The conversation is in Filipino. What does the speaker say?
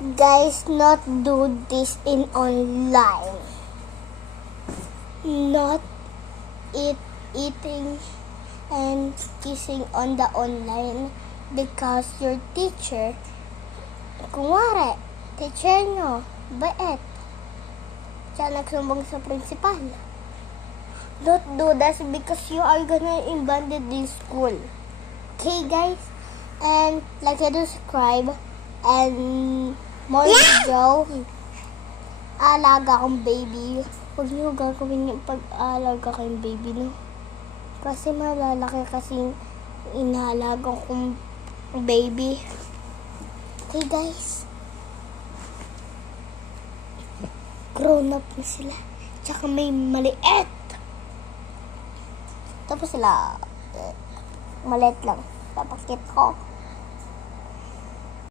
Guys, not do this in online. Not eating and kissing on the online because your teacher, kunwari, teacher nyo, bait. Siya nagsumbong sa principal. Don't do that because you are gonna abandon this school. Okay, guys? And like and subscribe and more video. Alaga akong baby. Huwag niyo gagawin yung pag-aalaga kayong baby, no? Kasi malalaki kasing inaalaga kong baby. Okay, guys? Grown up na sila. Tsaka may maliit. Tapos sila, maliit lang. Papakit ko.